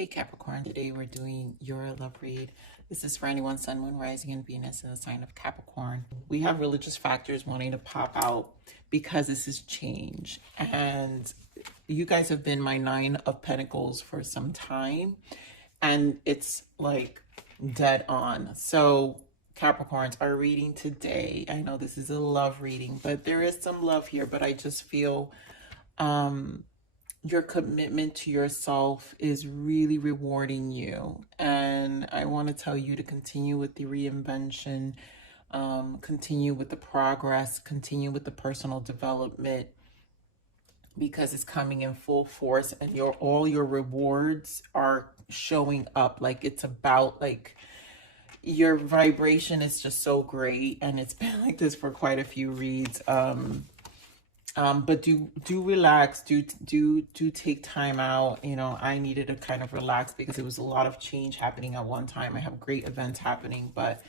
Hey Capricorn, today we're doing your love read. This is for anyone, Sun, Moon, Rising, and Venus in the sign of Capricorn. We have religious factors wanting to pop out because this is change. And you guys have been my Nine of Pentacles for some time. And it's like dead on. So Capricorns, our reading today, I know this is a love reading, but there is some love here, but I just feel your commitment to yourself is really rewarding you. And I want to tell you to continue with the reinvention, continue with the progress, continue with the personal development, because it's coming in full force, and all your rewards are showing up. Like, it's about, like, your vibration is just so great, and it's been like this for quite a few reads. But do relax, do take time out. You know, I needed to kind of relax because it was a lot of change happening at one time. I have great events happening, but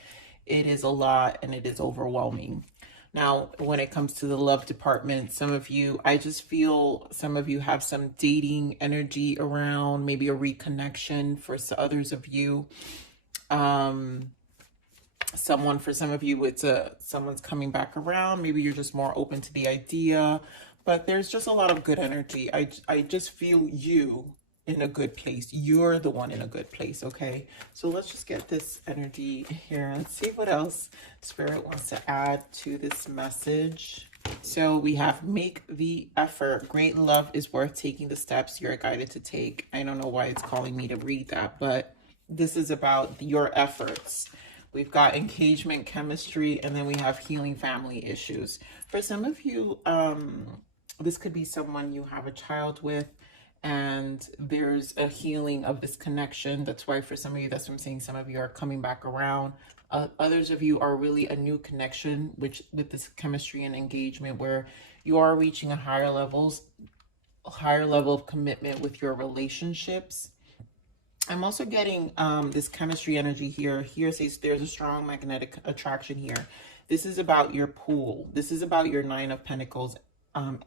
it is a lot and it is overwhelming. Now, when it comes to the love department, some of you, I just feel some of you have some dating energy around, maybe a reconnection for others of you. For some of you, it's someone's coming back around. Maybe you're just more open to the idea, but there's just a lot of good energy. I just feel you in a good place. You're the one in a good place. Okay, so let's just get this energy here and see what else Spirit wants to add to this message. So we have make the effort. Great love is worth taking the steps you're guided to take. I don't know why it's calling me to read that, but this is about your efforts. We've got engagement, chemistry, and then we have healing family issues. For some of you, this could be someone you have a child with, and there's a healing of this connection. That's why for some of you, that's what I'm saying, some of you are coming back around. Others of you are really a new connection, which with this chemistry and engagement, where you are reaching a higher level of commitment with your relationships. I'm also getting this chemistry energy here. Here says there's a strong magnetic attraction here. This is about your pool. This is about your Nine of Pentacles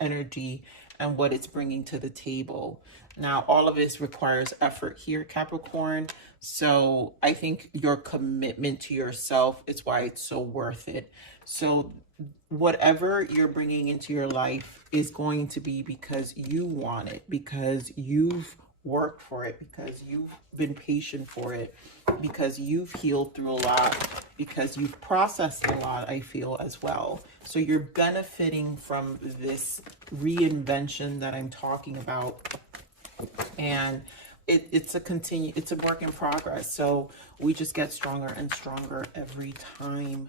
energy and what it's bringing to the table. Now, all of this requires effort here, Capricorn. So I think your commitment to yourself is why it's so worth it. So whatever you're bringing into your life is going to be because you want it, because you've worked for it, because you've been patient for it, because you've healed through a lot, because you've processed a lot, I feel, as well. So you're benefiting from this reinvention that I'm talking about, and it's a work in progress. So we just get stronger and stronger every time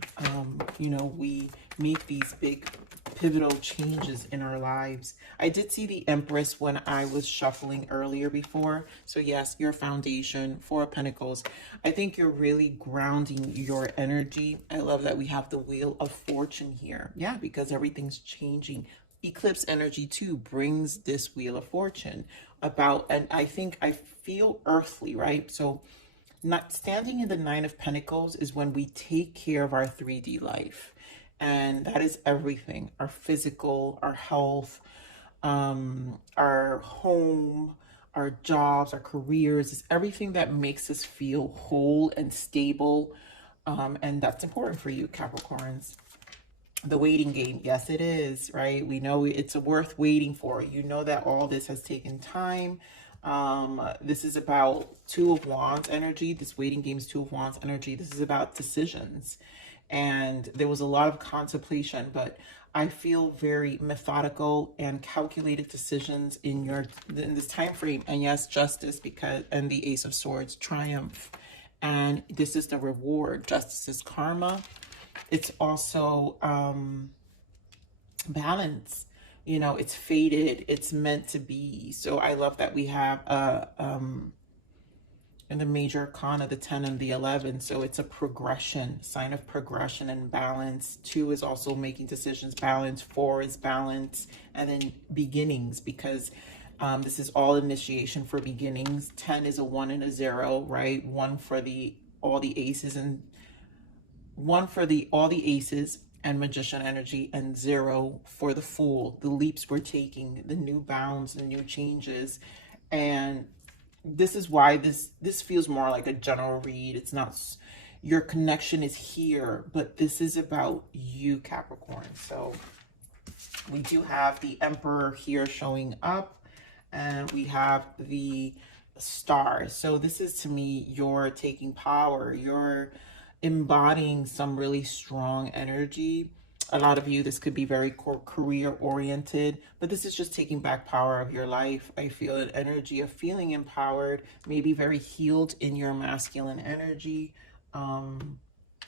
you know, we make these big pivotal changes in our lives. I did see the Empress when I was shuffling earlier before. So yes, your foundation, Four of Pentacles. I think you're really grounding your energy. I love that we have the Wheel of Fortune here. Yeah, because everything's changing. Eclipse energy too brings this Wheel of Fortune about, and I think I feel earthly, right? So not standing in the Nine of Pentacles is when we take care of our 3D life. And that is everything: our physical, our health, our home, our jobs, our careers. It's everything that makes us feel whole and stable. And that's important for you, Capricorns. The waiting game, yes, it is, right? We know it's worth waiting for. You know that all this has taken time. This is about Two of Wands energy. This waiting game is Two of Wands energy. This is about decisions. And there was a lot of contemplation, but I feel very methodical and calculated decisions in this time frame. And yes, justice, and the Ace of Swords, triumph. And this is the reward. Justice is karma. It's also balance. You know, it's fated, it's meant to be. So I love that we have in the major arcana, the 10 and the 11. So it's a progression, sign of progression and balance. 2 is also making decisions, balance. 4 is balance, and then beginnings, because this is all initiation for beginnings. 10 is a 1 and a 0, right? 1 for all the aces, and 1 for all the aces and magician energy, and 0 for the Fool, the leaps we're taking, the new bounds, the new changes. And this is why this feels more like a general read. It's not, your connection is here, but this is about you, Capricorn. So we do have the Emperor here showing up, and we have the Star. So this is, to me, you're taking power. You're embodying some really strong energy. A lot of you, this could be very career oriented, but this is just taking back power of your life. I feel an energy of feeling empowered, maybe very healed in your masculine energy,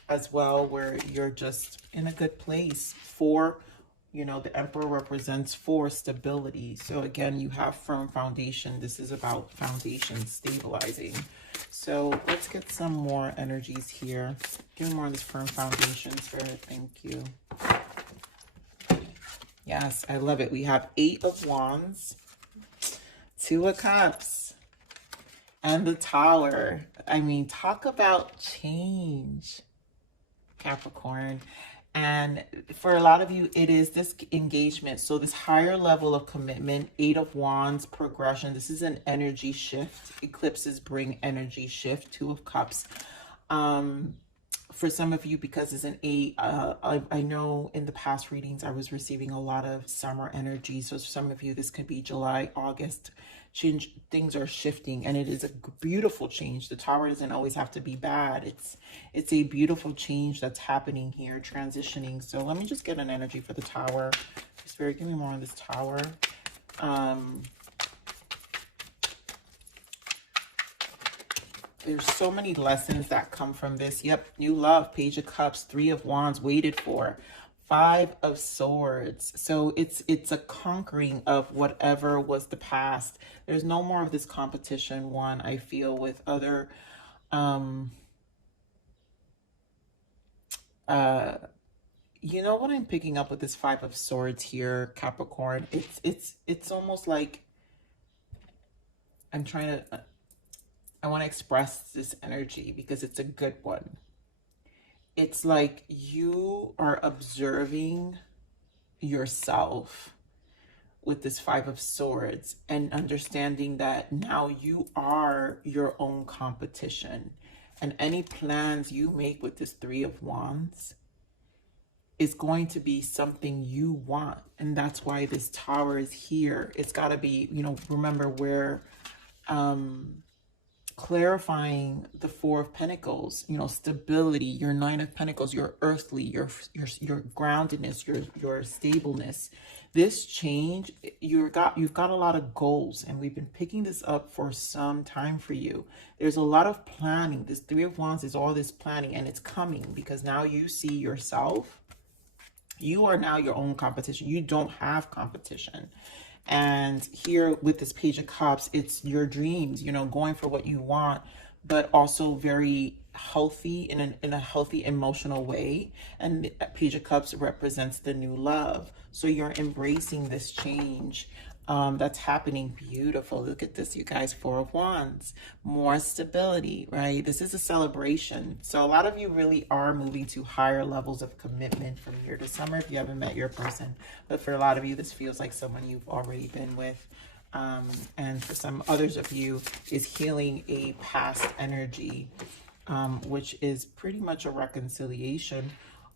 as well, where you're just in a good place. For, you know, the Emperor represents for stability. So again, you have firm foundation. This is about foundation stabilizing. So let's get some more energies here. Give me more of this firm foundation, Spirit. Thank you. Yes, I love it. We have 8 of Wands, 2 of Cups, and the Tower. I mean, talk about change, Capricorn. And for a lot of you, it is this engagement. So this higher level of commitment, 8 of Wands, progression. This is an energy shift. Eclipses bring energy shift. 2 of Cups. For some of you, because it's an 8, I know in the past readings, I was receiving a lot of summer energy. So some of you, this could be July, August. Change, things are shifting, and it is a beautiful change. The Tower doesn't always have to be bad. It's a beautiful change that's happening here, transitioning. So let me just get an energy for the Tower. Spirit, give me more on this Tower. There's so many lessons that come from this. Yep, new love, Page of Cups, 3 of Wands, waited for, 5 of Swords. So it's a conquering of whatever was the past. There's no more of this competition, one, I feel, with other you know what I'm picking up with this 5 of Swords here, Capricorn? It's almost like I'm trying to I want to express this energy because it's a good one. It's like you are observing yourself with this 5 of Swords and understanding that now you are your own competition. And any plans you make with this 3 of Wands is going to be something you want. And that's why this Tower is here. It's got to be, you know, remember where clarifying the 4 of Pentacles, you know, stability, your 9 of Pentacles, your earthly, your groundedness, your stableness. This change, you've got a lot of goals, and we've been picking this up for some time for you. There's a lot of planning. This 3 of Wands is all this planning, and it's coming because now you see yourself. You are now your own competition. You don't have competition. And here with this Page of Cups, it's your dreams, you know, going for what you want, but also very healthy in a healthy emotional way. And the Page of Cups represents the new love. So you're embracing this change that's happening. Beautiful. Look at this, you guys. 4 of Wands, more stability, right? This is a celebration. So a lot of you really are moving to higher levels of commitment from year to summer if you haven't met your person. But for a lot of you, this feels like someone you've already been with. And for some others of you, is healing a past energy, which is pretty much a reconciliation.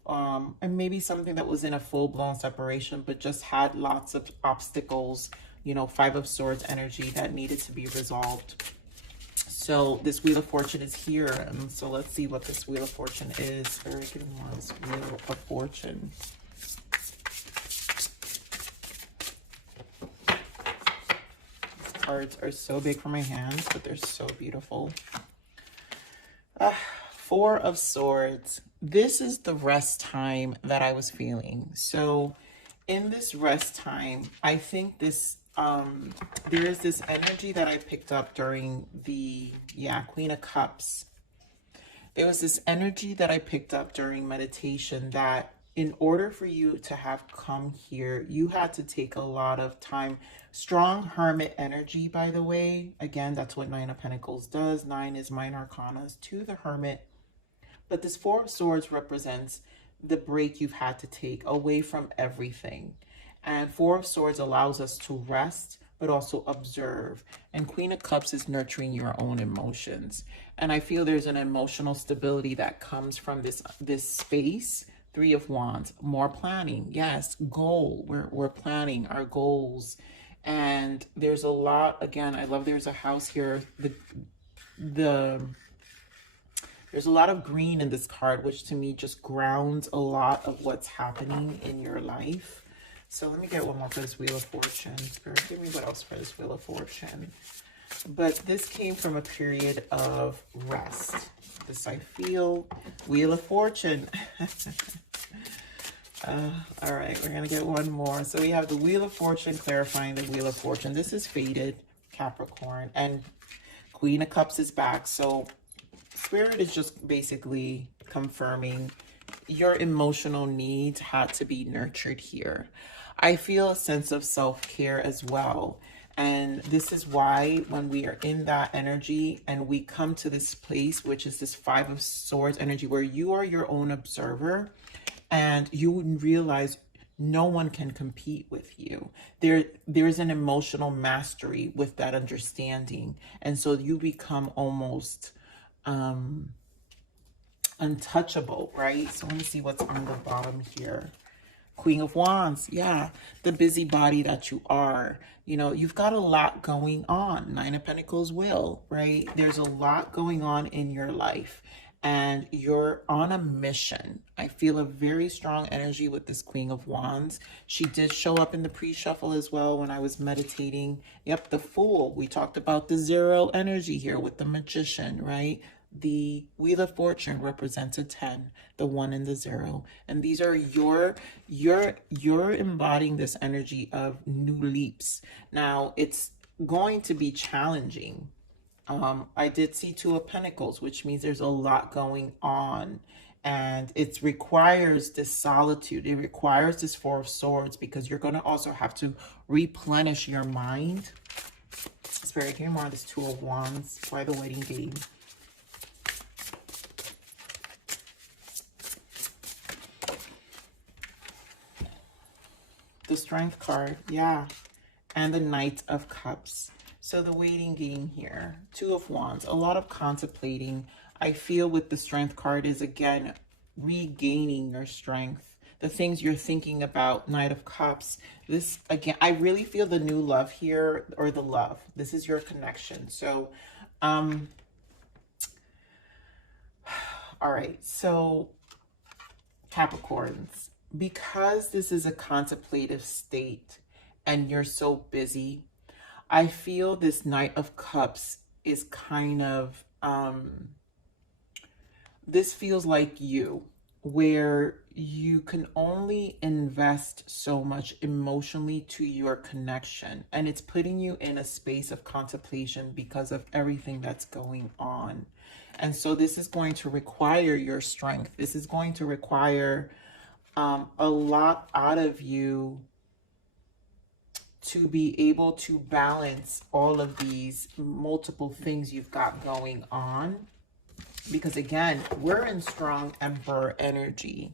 And maybe something that was in a full-blown separation, but just had lots of obstacles, you know, 5 of Swords energy that needed to be resolved. So this Wheel of Fortune is here. And so let's see what this Wheel of Fortune is. Very good one, this Wheel of Fortune. These cards are so big for my hands, but they're so beautiful. 4 of Swords. This is the rest time that I was feeling. So in this rest time, I think this, there is this energy that I picked up during the, Queen of Cups. There was this energy that I picked up during meditation that in order for you to have come here, you had to take a lot of time. Strong Hermit energy, by the way. Again, that's what 9 of Pentacles does. 9 is minor arcanas to the Hermit. But this 4 of Swords represents the break you've had to take away from everything. And 4 of Swords allows us to rest, but also observe. And Queen of Cups is nurturing your own emotions. And I feel there's an emotional stability that comes from this space. Three of Wands, more planning. Yes, goal. We're planning our goals. And there's a lot, again, I love there's a house here. There's a lot of green in this card, which to me just grounds a lot of what's happening in your life. So let me get one more for this Wheel of Fortune. Spirit, give me what else for this Wheel of Fortune. But this came from a period of rest. This I feel. Wheel of Fortune. All right, we're going to get one more. So we have the Wheel of Fortune clarifying the Wheel of Fortune. This is faded, Capricorn. And Queen of Cups is back. So Spirit is just basically confirming your emotional needs had to be nurtured here. I feel a sense of self-care as well. And this is why when we are in that energy and we come to this place, which is this Five of Swords energy, where you are your own observer and you realize no one can compete with you. There's an emotional mastery with that understanding. And so you become almost untouchable, right? So let me see what's on the bottom here. Queen of Wands, yeah, the busybody that you are. You know, you've got a lot going on. Nine of Pentacles will, right? There's a lot going on in your life and you're on a mission. I feel a very strong energy with this Queen of Wands. She did show up in the pre-shuffle as well when I was meditating. Yep, the Fool. We talked about the zero energy here with the Magician, right? The Wheel of Fortune represents a 10, the 1 and the 0. And these are you're embodying this energy of new leaps. Now, it's going to be challenging. I did see Two of Pentacles, which means there's a lot going on. And it requires this solitude. It requires this Four of Swords because you're going to also have to replenish your mind. Spirit, give me more on this Two of Wands. Why the waiting game? The Strength card, yeah, and the Knight of Cups. So the waiting game here, Two of Wands, a lot of contemplating. I feel with the Strength card is, again, regaining your strength. The things you're thinking about, Knight of Cups. This, again, I really feel the new love here, or the love. This is your connection. So, all right, so Capricorns. Because this is a contemplative state and you're so busy, I feel this Knight of Cups is kind of, this feels like you, where you can only invest so much emotionally to your connection. And it's putting you in a space of contemplation because of everything that's going on. And so this is going to require your strength. This is going to require a lot out of you to be able to balance all of these multiple things you've got going on. Because again, we're in strong Emperor energy.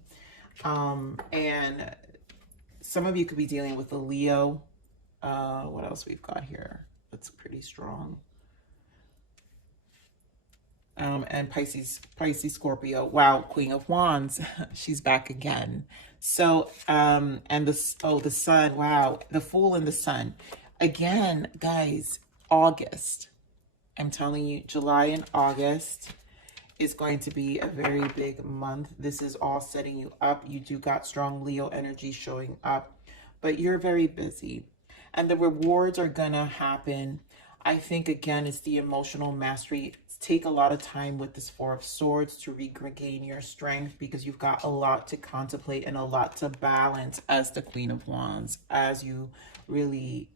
And some of you could be dealing with a Leo. What else we've got here? That's pretty strong. And Pisces, Scorpio. Wow, Queen of Wands, she's back again. So, and the Sun, wow, the Fool and the Sun. Again, guys, August. I'm telling you, July and August is going to be a very big month. This is all setting you up. You do got strong Leo energy showing up, but you're very busy. And the rewards are gonna happen. I think, again, it's the emotional mastery. Take a lot of time with this Four of Swords to regain your strength because you've got a lot to contemplate and a lot to balance as the Queen of Wands, as you really,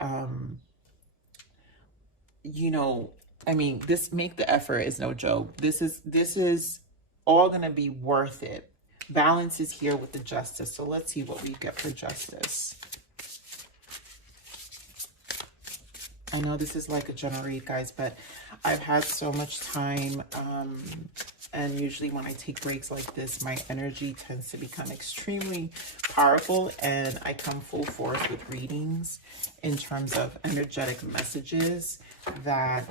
you know, I mean, this make the effort is no joke. This is all going to be worth it. Balance is here with the Justice. So let's see what we get for Justice. I know this is like a generate, guys, but I've had so much time And usually when I take breaks like this, my energy tends to become extremely powerful, and I come full force with readings in terms of energetic messages that,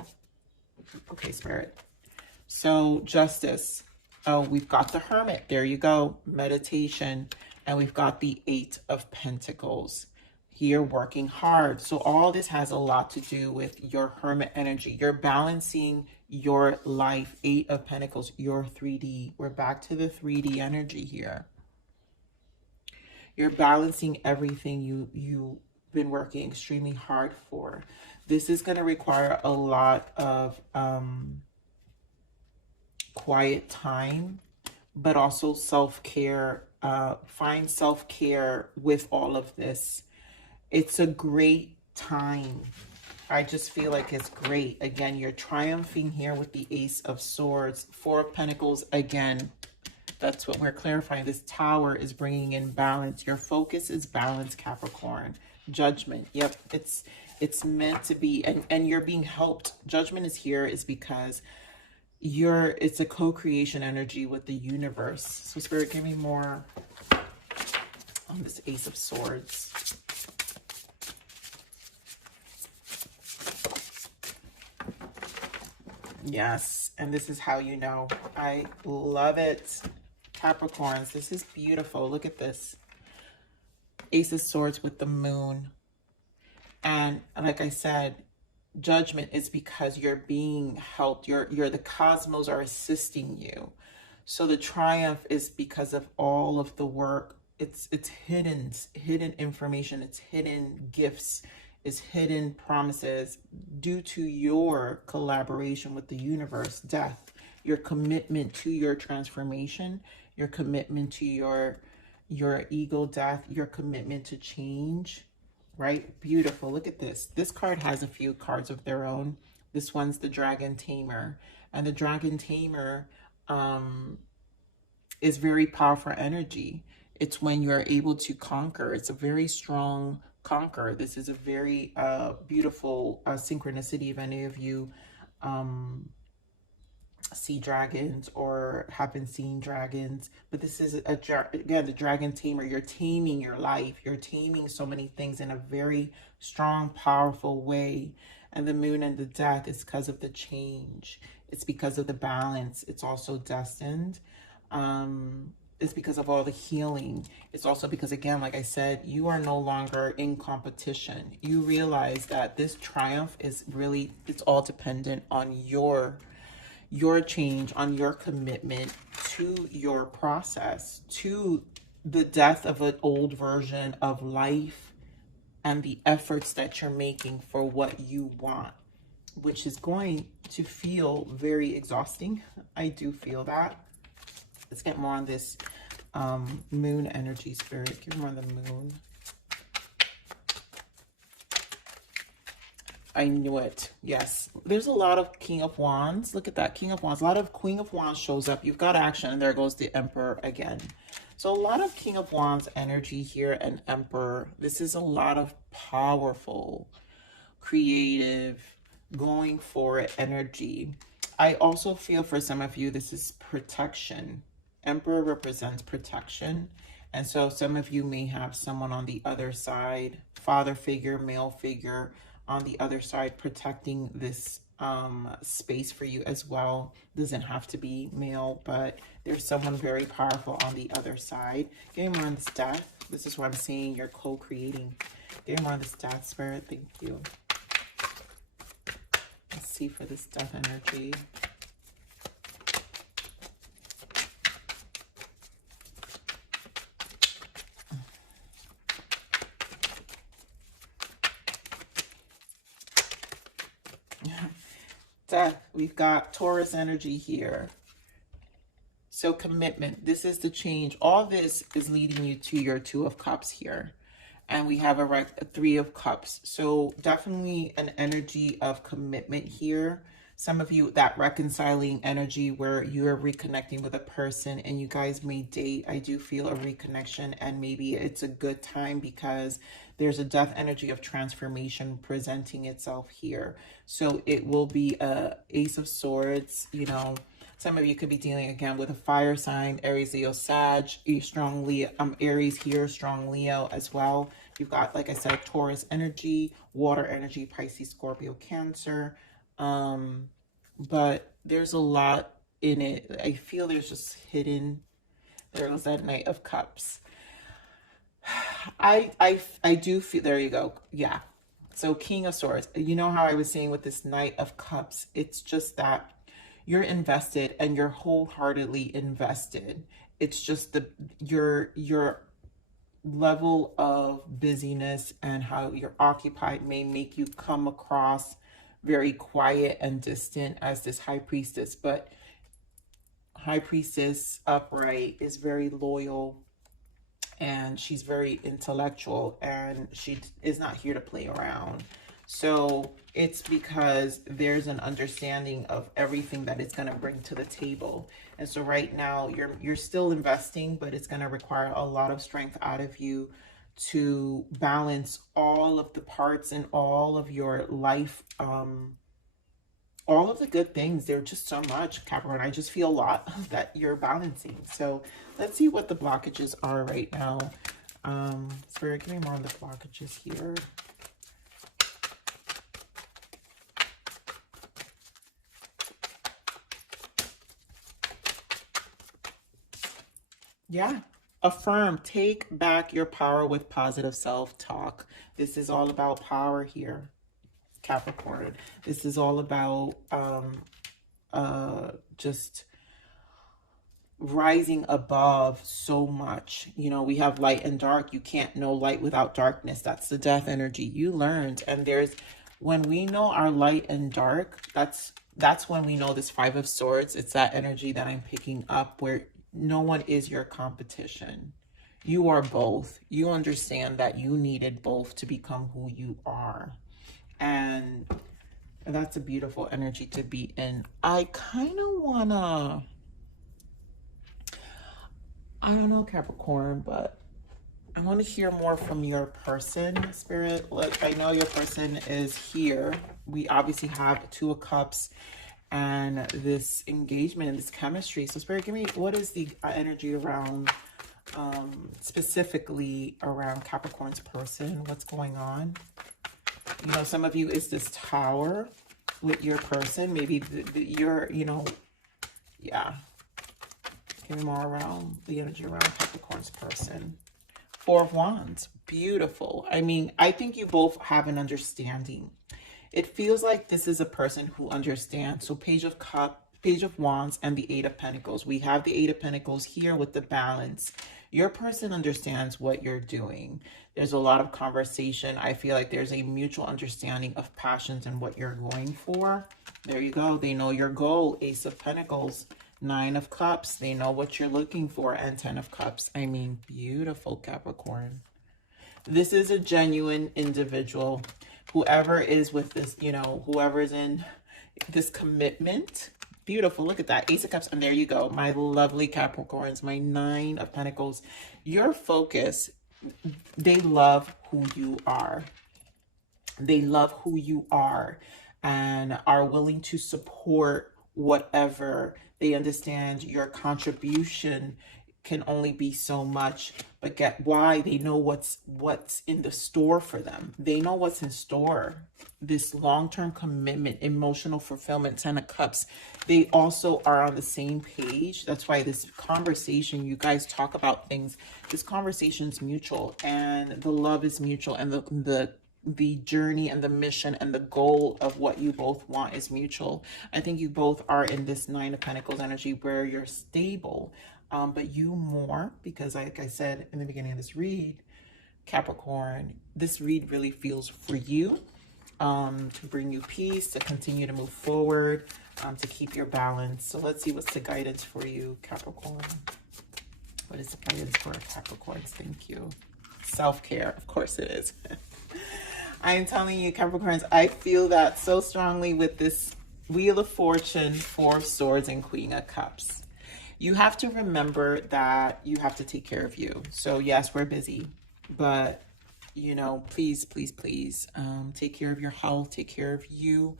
okay, Spirit. So Justice, oh, we've got the Hermit, there you go, meditation, and we've got the 8 of Pentacles. Here working hard. So all this has a lot to do with your Hermit energy. You're balancing your life. 8 of Pentacles, your 3D. We're back to the 3D energy here. You're balancing everything you've been working extremely hard for. This is going to require a lot of quiet time, but also self-care. Find self-care with all of this. It's a great time. I just feel like it's great. Again, you're triumphing here with the Ace of Swords. 4 of Pentacles, again, that's what we're clarifying. This Tower is bringing in balance. Your focus is balance, Capricorn. Judgment, yep, it's meant to be, and you're being helped. Judgment is here is because it's a co-creation energy with the universe. So Spirit, give me more on this Ace of Swords. Yes, and this is how you know. I love it. Capricorns, this is beautiful. Look at this. Ace of Swords with the Moon. And like I said, Judgment is because you're being helped. The cosmos are assisting you. So the Triumph is because of all of the work. It's hidden information. It's hidden gifts. Is hidden promises due to your collaboration with the universe. Death, your commitment to your transformation, your commitment to your ego death, your commitment to change, right? Beautiful. Look at this. This card has a few cards of their own. This one's the Dragon Tamer, and the Dragon Tamer is very powerful energy. It's when you're able to conquer. It's a very strong conquer. This is a very beautiful synchronicity. If any of you see dragons or have been seeing dragons, but this is again the Dragon Tamer. You're taming your life. You're taming so many things in a very strong, powerful way. And the Moon and the Death is because of the change. It's because of the balance. It's also destined. It's because of all the healing. It's also because, again, like I said, you are no longer in competition. You realize that this triumph is really, it's all dependent on your change, on your commitment to your process, to the death of an old version of life, and the efforts that you're making for what you want, which is going to feel very exhausting. I do feel that. Let's get more on this Moon energy, Spirit. Give me more on the Moon. I knew it. Yes. There's a lot of King of Wands. Look at that. King of Wands. A lot of Queen of Wands shows up. You've got action. And there goes the Emperor again. So a lot of King of Wands energy here and Emperor. This is a lot of powerful, creative, going for it energy. I also feel for some of you, this is protection. Emperor represents protection. And so some of you may have someone on the other side, father figure, male figure on the other side, protecting this space for you as well. Doesn't have to be male, but there's someone very powerful on the other side. Getting more on this Death. This is what I'm saying. You're co-creating. Getting more on this Death, Spirit. Thank you. Let's see for this Death energy. Death, we've got Taurus energy here. So commitment, this is the change. All this is leading you to your 2 of Cups here. And we have a 3 of Cups. So definitely an energy of commitment here. Some of you, that reconciling energy where you are reconnecting with a person and you guys may date. I do feel a reconnection, and maybe it's a good time because there's a Death energy of transformation presenting itself here. So it will be a Ace of Swords, you know, Some of you could be dealing again with a fire sign, Aries, Leo, Sag, a strong Leo, Aries here, strong Leo as well. You've got, like I said, Taurus energy, water energy, Pisces, Scorpio, Cancer. But there's a lot in it. I feel there's just hidden. There was that Knight of Cups. I do feel, there you go. Yeah. So King of Swords, you know how I was saying with this Knight of Cups, it's just that you're invested and you're wholeheartedly invested. It's just your level of busyness and how you're occupied may make you come across very quiet and distant as this High Priestess, but High Priestess upright is very loyal and she's very intellectual and she is not here to play around. So it's because there's an understanding of everything that it's going to bring to the table. And so right now you're still investing, but it's going to require a lot of strength out of you to balance all of the parts and all of your life, all of the good things. They're just so much, Capricorn. I just feel a lot that you're balancing. So let's see what the blockages are right now. Spirit, give me more on the blockages here. Yeah. Affirm, take back your power with positive self-talk. This is all about power here, Capricorn. This is all about just rising above so much. You know, we have light and dark. You can't know light without darkness. That's the death energy you learned. And there's, when we know our light and dark, that's when we know this Five of Swords. It's that energy that I'm picking up where no one is your competition. You are both. You understand that you needed both to become who you are. And that's a beautiful energy to be in. I kind of want to, I don't know, Capricorn, but I want to hear more from your person, Spirit. Look, I know your person is here. We obviously have Two of Cups and this engagement and this chemistry. So Spirit, give me, what is the energy around, specifically around Capricorn's person? What's going on? You know, some of you is this Tower with your person. Maybe you're, you know, yeah. Give me more around the energy around Capricorn's person. Four of Wands, beautiful. I mean, I think you both have an understanding. It feels like this is a person who understands. So Page of Cups, Page of Wands, and the Eight of Pentacles. We have the Eight of Pentacles here with the balance. Your person understands what you're doing. There's a lot of conversation. I feel like there's a mutual understanding of passions and what you're going for. There you go. They know your goal. Ace of Pentacles, Nine of Cups. They know what you're looking for. And Ten of Cups. I mean, beautiful, Capricorn. This is a genuine individual. Whoever is with this, you know, whoever is in this commitment. Beautiful. Look at that. Ace of Cups. And there you go. My lovely Capricorns. My Nine of Pentacles. Your focus. They love who you are. They love who you are and are willing to support whatever. They understand your contribution can only be so much, but get why they know what's in the store for them. They know what's in store. This long-term commitment, emotional fulfillment, Ten of Cups. They also are on the same page. That's why this conversation, you guys talk about things. This conversation is mutual, and the love is mutual, and the journey and the mission and the goal of what you both want is mutual. I think you both are in this Nine of Pentacles energy where you're stable. But you more, because like I said in the beginning of this read, Capricorn, this read really feels for you, to bring you peace, to continue to move forward, to keep your balance. So let's see what's the guidance for you, Capricorn. What is the guidance for Capricorns? Thank you. Self-care, of course it is. I am telling you, Capricorns, I feel that so strongly with this Wheel of Fortune, Four of Swords, and Queen of Cups. You have to remember that you have to take care of you. So yes, we're busy, but you know, please, please, please, take care of your health, take care of you,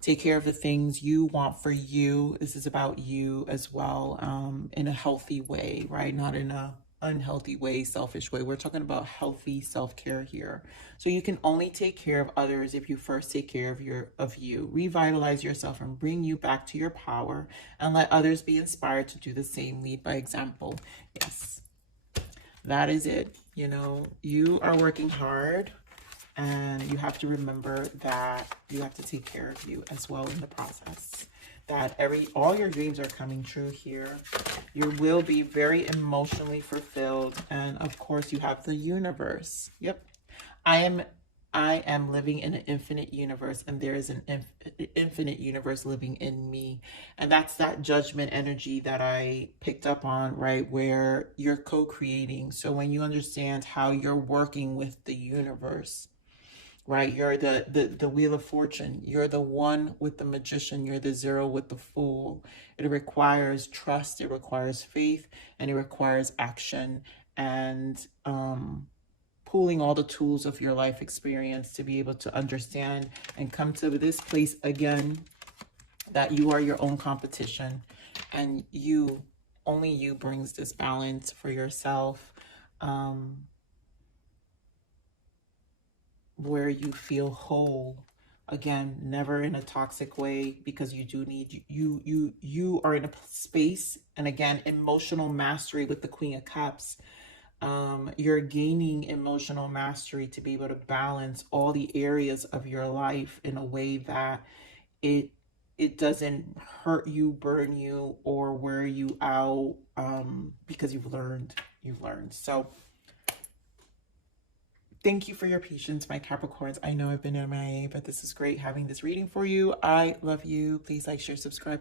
take care of the things you want for you. This is about you as well, in a healthy way, right? Not in a unhealthy way, selfish way. We're talking about healthy self-care here. So you can only take care of others if you first take care of you. Revitalize yourself and bring you back to your power, and let others be inspired to do the same. Lead by example. Yes, that is it. You know, you are working hard, and you have to remember that you have to take care of you as well in the process. That all your dreams are coming true here. You will be very emotionally fulfilled. And of course, you have the universe. Yep. I am living in an infinite universe, and there is an infinite universe living in me. And that's that judgment energy that I picked up on, right? Where you're co-creating. So when you understand how you're working with the universe, right? You're the wheel of fortune. You're the one with the magician. You're the zero with the fool. It requires trust. It requires faith, and it requires action, and pooling all the tools of your life experience to be able to understand and come to this place again, that you are your own competition, and only you brings this balance for yourself, where you feel whole again, never in a toxic way, because you do need you are in a space. And again, emotional mastery with the Queen of Cups. You're gaining emotional mastery to be able to balance all the areas of your life in a way that it doesn't hurt you, burn you, or wear you out, because you've learned. So thank you for your patience, my Capricorns. I know I've been MIA, but this is great having this reading for you. I love you. Please like, share, subscribe.